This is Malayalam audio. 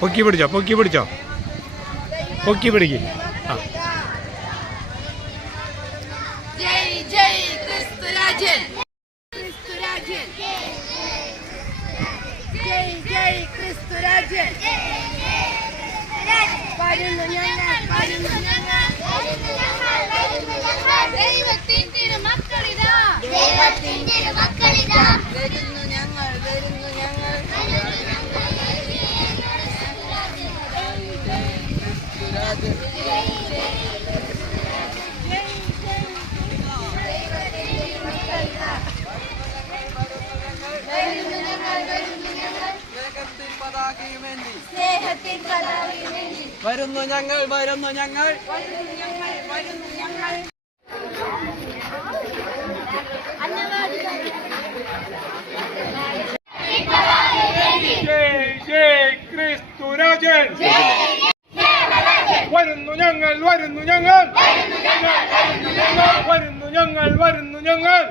പൊക്കി പിടിച്ചോ പൊക്കി പിടിച്ചോ പൊക്കി പിടിക്ക്. ആ ജയ് ജയ് ക്രിസ്തുരാജൻ, ക്രിസ്തുരാജൻ, ജയ് ജയ് ക്രിസ്തുരാജൻ. വരുന്നു ഞങ്ങൾ, വരുന്നു ഞങ്ങൾ, ദൈവത്തിൻ തിരുമക്കളിതാ, ദൈവത്തിൻ തിരുമക്കളിതാ. വരുന്നു ഞങ്ങൾ, വരുന്നു ഞങ്ങൾ, വരുന്നു ഞങ്ങൾ, വരുന്നു ഞങ്ങൾ, ജയ് ജയ് ക്രിസ്തുരാജൻ. വരുന്നു ഞങ്ങൾ, വരുന്നു ഞങ്ങൾ, വരുന്നു ഞങ്ങൾ, വരുന്നു ഞങ്ങൾ, വരുന്നു ഞങ്ങൾ.